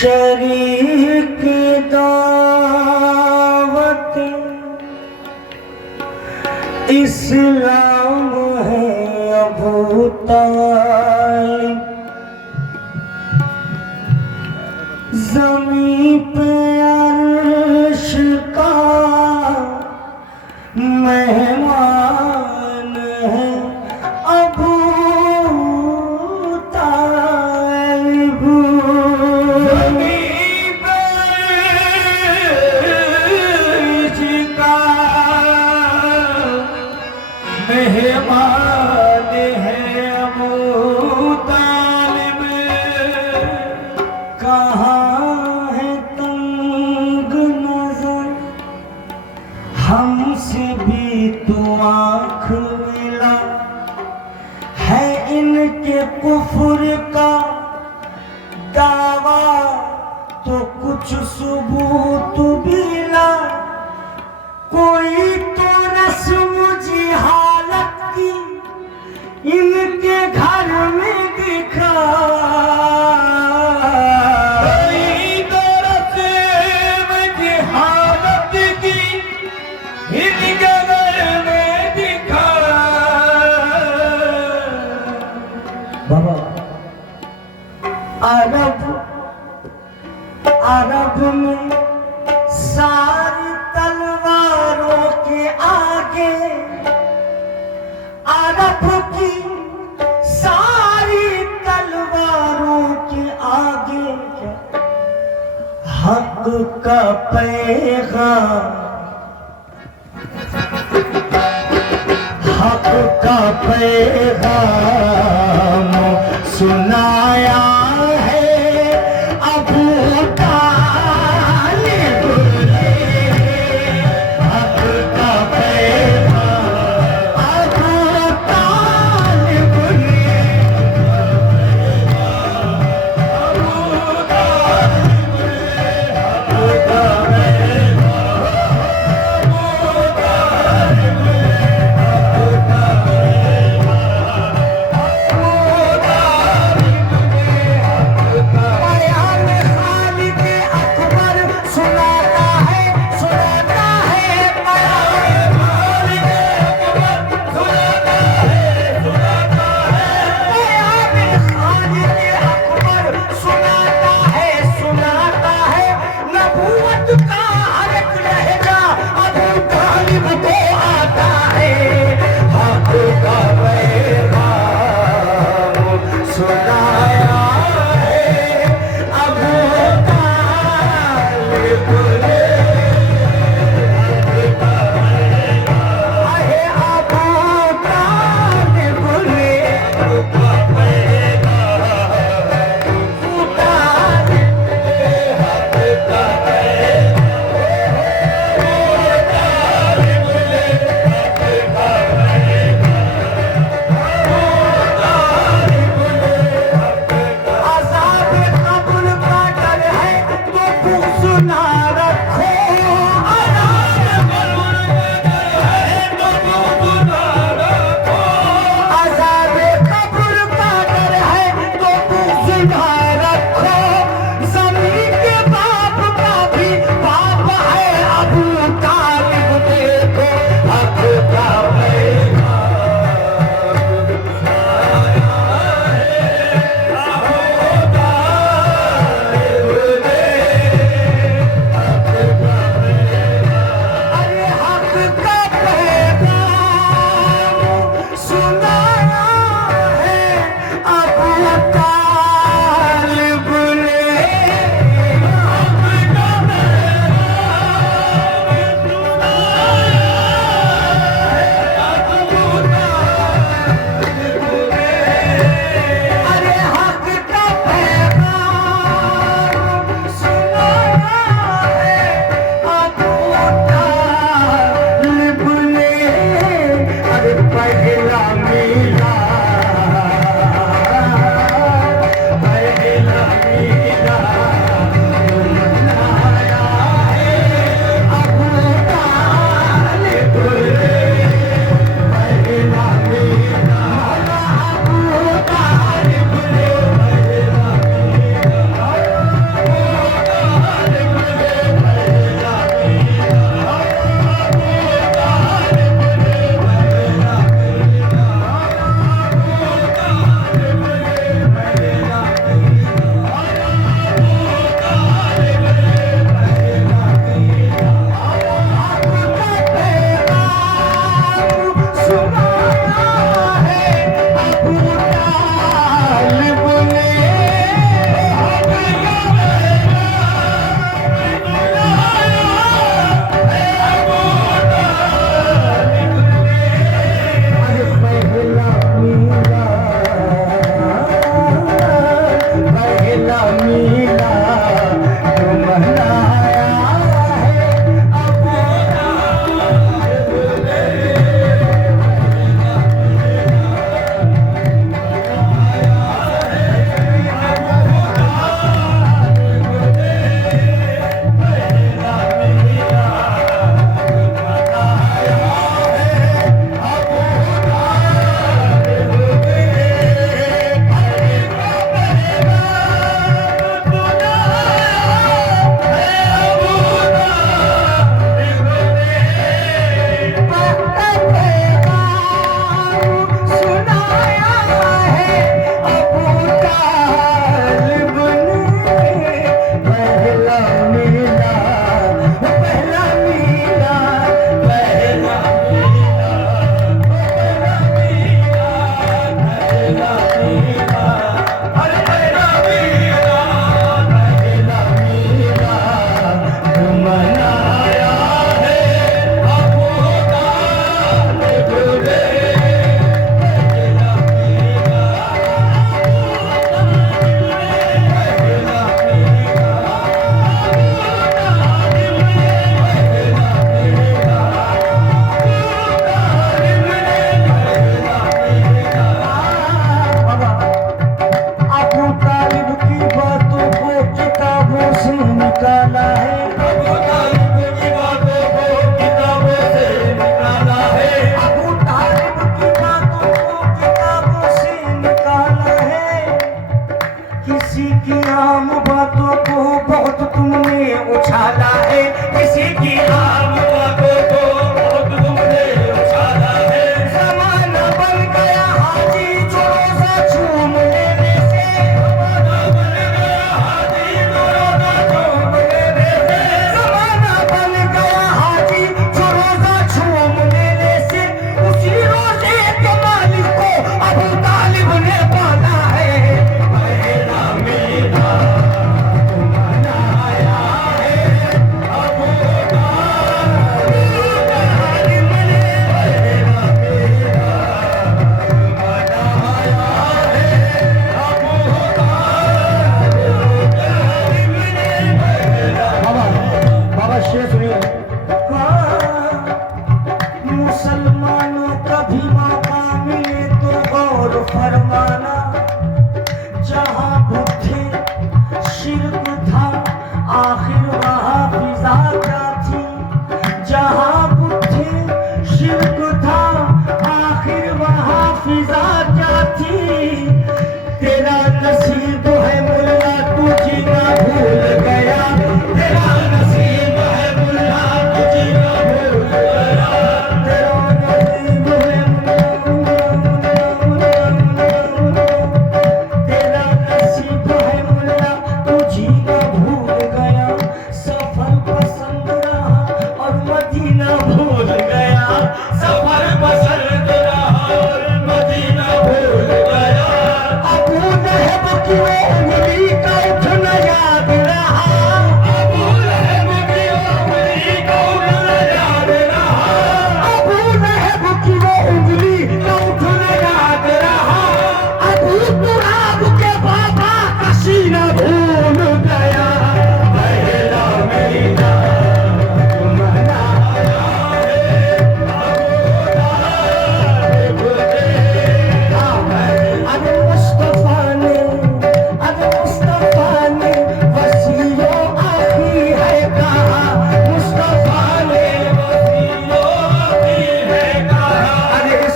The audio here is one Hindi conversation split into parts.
शरीक दावत इस्लाम है अबू तालिब, ज़मीं पे अर्श का मेहमान है अबू तालिब। मेहमान है अबू तालिब। कहाँ है तंग नजर हमसे भी तो आँख मिला है, इनके कुफ्र का दावा तो कुछ सबूत भी ला। कोई तो रस्म जिहालत की इनके घर में दिखा, कोई तो रस्म जिहालत की इनके घर में दिखा। बाबा अरब में सारी तलवारों के आगे, अरब की सारी तलवारों के आगे हक का पैगाम, हक का पैगाम सुनाया है अबू तालिब ने। हक का पैगाम अबू तालिब ने, अबू तालिब ने, हक का पैगाम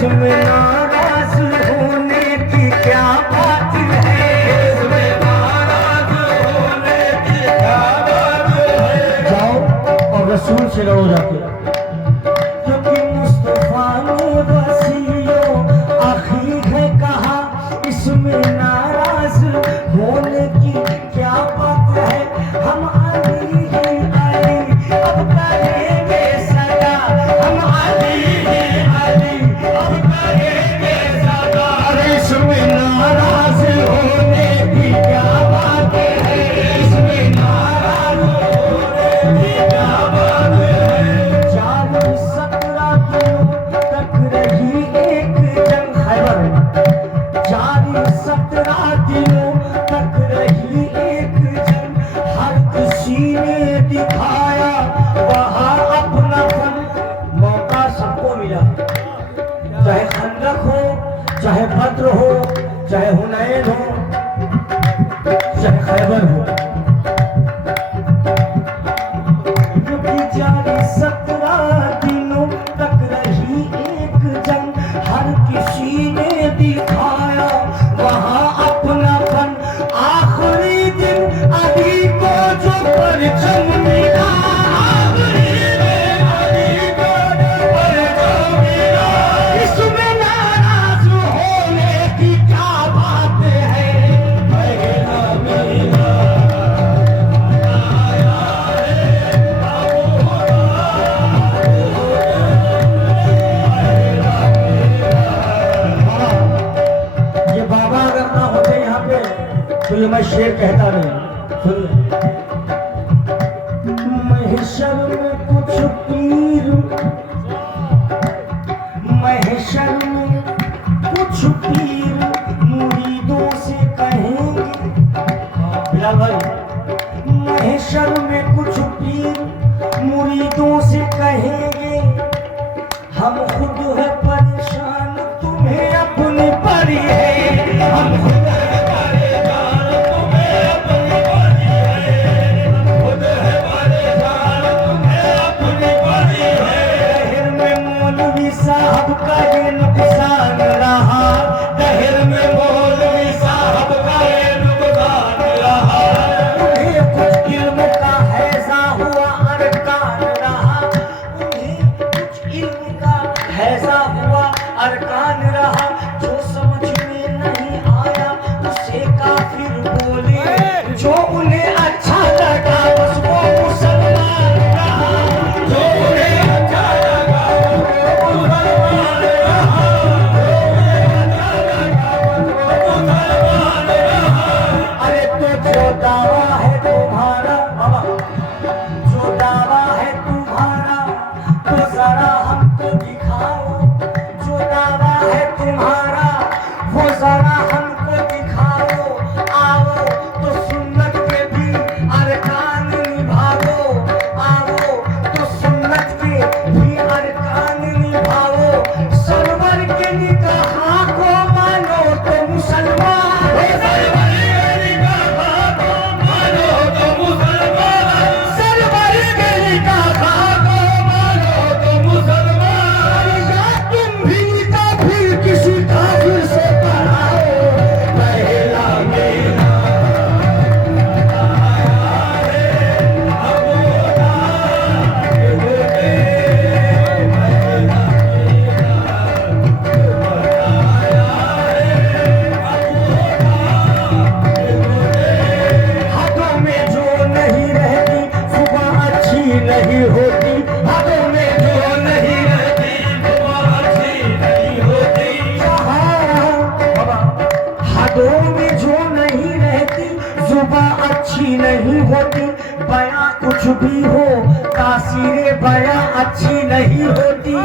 इसमें नाराज होने की क्या बात है, इसमें नाराज होने की क्या बात है। जाओ और रसूल से लड़ो जाके, क्योंकि मुस्तफा ने वसीयो आखिर है कहा, इसमें नाराज होने की क्या बात है। हम अली ही अली अब करेंगे सदा, हम अली ही अली अब करेंगे सदा। अरे इसमें नाराज होने की क्या बात है, इसमें नाराज होने की क्या बात है। 4-17 दिनों तक रही एक जंग खैबर, 4-17 दिनों तक रही एक जंग, हर किसी ने दिखाया वहाँ अपना फन। मौका सबको मिला, चाहे खंदक हो, चाहे बद्र हो, चाहे हुनैन हो, चाहे खैबर हो। क्योंकि 4-17 दिनों तक रही एक जंग, हर किसी ने दिखाया वहाँ अपना फन। आखिरी दिन अली को जो परचम मिला, आखिरी दिन अली को जो परचम मिला, इसमें नाराज होने की क्या बात है। पहला मिला ये बाबा अगर ना होते यहाँ पे तो ये मैं शेर कहता नहीं। सुनिए, महशर में कुछ पीर, महशर में कुछ पीर मुरीदों से कहेंगे, बिलाल भाई, महशर में कुछ पीर मुरीदों से कहेंगे, हम खुद है परेशान तुम्हें अपनी परी है, हम खुद है परेशान तुम्हें अपनी परी है, हम खुद है परेशान तुम्हें अपनी परी है। दहर में मौलवी साहब का ये नुकसान रहा, दहर में मौलवी साहब का ये नुकसान रहा। उन्हें कुछ इल्म का हैजा हुआ अरकान रहा, उन्हें कुछ इल्म का हैजा हुआ अरकान रहा। जो समझ में नहीं आया उसे काफिर बोले, जो उन्हें अच्छा लगा बस वो मुसलमान रहा, जो उन्हें अच्छा लगा वो मुसलमान रहा, जो उन्हें अच्छा लगा वो मुसलमान रहा। अरे तो जो दावा है तुम्हारा बाबा, जो दावा है तुम्हारा तो जरा हमको दिखाओ, जो दावा है तुम्हारा वो जरा हमको दिखाओ। आओ तो सुन्नत के भी अरकान निभाओ, आओ तो सुन्नत के भी अरकान निभाओ। सरवर के निकाह को मानो तो मुसलमान, सरवर के निकाह को मानो तो मुसलमान, सरवर के निकाह को मानो तो मुसलमान। या तुम भी काफिर किसी काफिर से पढ़ाओ, पहला मेरा हाथों में जो नहीं रहती सुबह अच्छी नहीं होती, हाथों में जो नहीं रहती सुबह अच्छी नहीं होती। हाथों में जो नहीं रहती सुबह अच्छी नहीं होती। बयां कुछ भी हो तासीरे बयां अच्छी नहीं होती।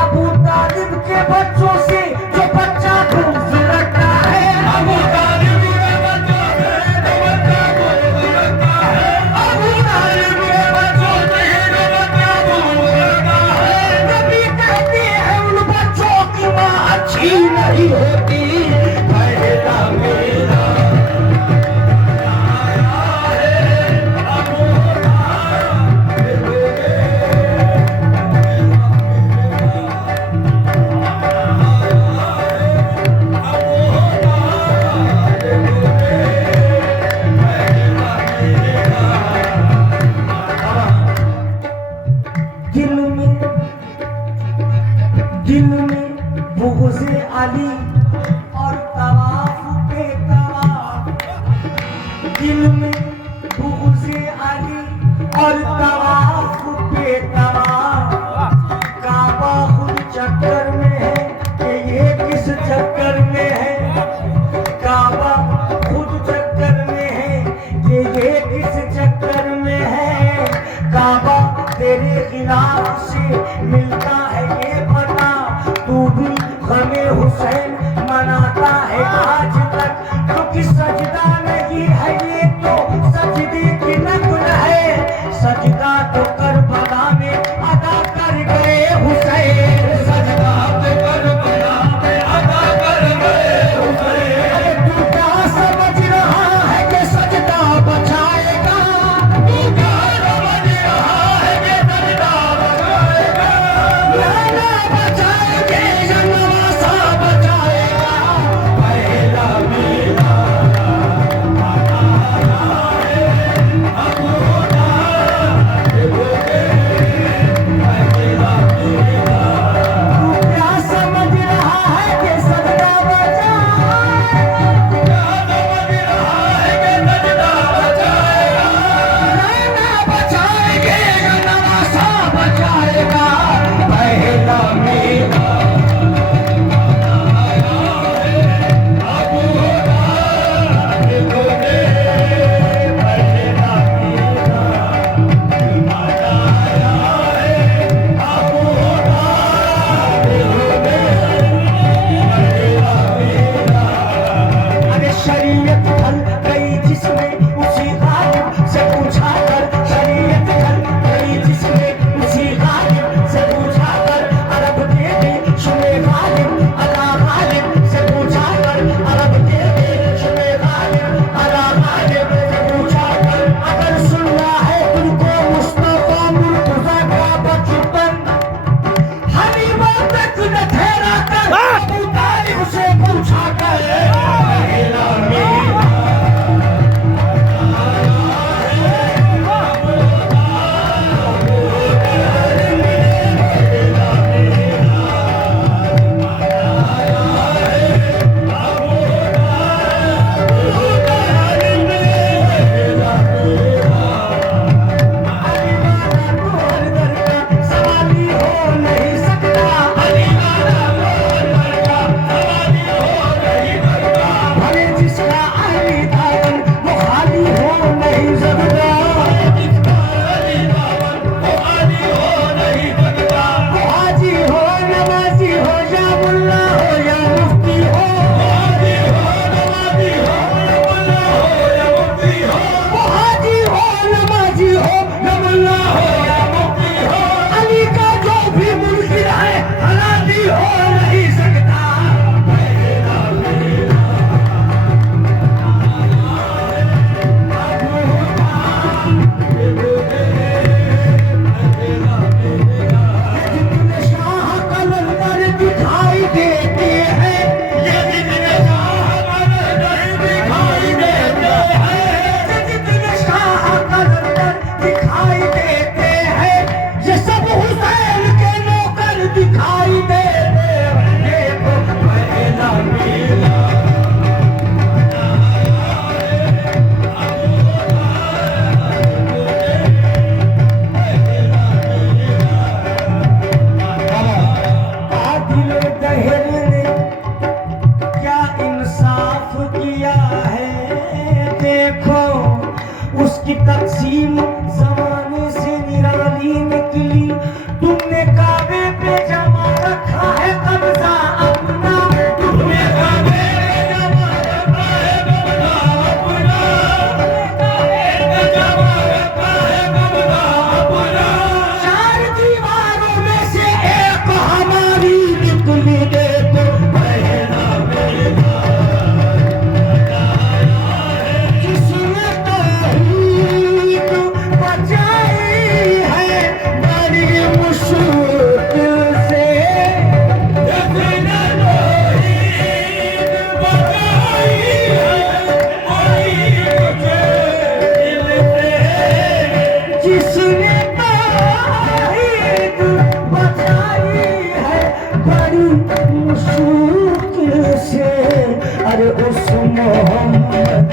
अबू तालिब के बच्चों से जो बच्चा खूब रखता है, अबू तालिब के बच्चों से जो बच्चा खूब रखता है, अबू तालिब के बच्चों से जो बच्चा खूब रखता है। नबी कहती है उन बच्चों की माँ अच्छी नहीं होती। पहला मेरा बुग़्ज़ अली और तवाफ पे तवाफ, दिल में बुग़्ज़ अली और तवाफ पे तवाफ। काबा खुद चक्कर में है कि ये किस चक्कर में है, काबा खुद चक्कर में है कि ये किस चक्कर में है। काबा तेरे खिलाफ से मिलता है ये पता, तू भी गमे हुसैन मनाता है आज तक। क्योंकि सजदा नहीं है ये तो सजदे की नकल है, सजदा तो करबला में अदा कर गए हुसैन। सजदा तो करबला में अदा कर गए हुसैन। अरे तू क्या समझ रहा है कि सजदा बचाएगा, तू क्या समझ रहा है कि सजदा बचाएगा? नाना बचाएंगे या नवासा बचाएगा। पहला मेरा तू क्या समझ रहा है कि सजदा बचाएगा, नाना बचाएंगे या नवासा बचाएगा। पहला मेरा अरे शरीयत ढल गई जिसमें उसी गालिब से पूछा कर, शरीयत ढल गई जिसमें उसी गालिब से पूछा कर। अरब के भी शुमे गालिब अला गालिब से पूछा कर, अरब के भी शुमे गालिब अला गालिब से पूछा कर। अगर सुनना है तुमको मुस्तफा मुर्तज़ा का बचपन, हनीफा तक न ठहरा कर अबू तालिब से पूछा कर। पहला मेरा सवाली हो नहीं सकता, भले जिसका अली दामन वो खाली हो नहीं सकता। वो हाजी हो नमाजी हो या मुल्ला हो या मुफ्ती हो, वो हाजी हो नमाजी हो या मुल्ला हो या मुफ्ती हो। अली का जो भी मुनकिर है हलाली हो नहीं सकता। जितने शाह कलंदर दिखाई देते हैं, जितने शाह कलंदर दिखाई देते हैं, ये सब हुसैन के नौकर दिखाई देते हैं। देखो पहला मेरा आदिल दहर ने क्या इंसाफ किया है। देखो उसकी तकसीम जमाने से निराली निकली, तुमने काबे पे जमा रखा है कब्जा अपना, तुमने काबे पे जमा रखा है कब्जा अपना, चार दीवारों में से एक हमारी निकली। देखो पहला मेरा जिसने तौहीद मुश्किल से अरे उस मोहम्मद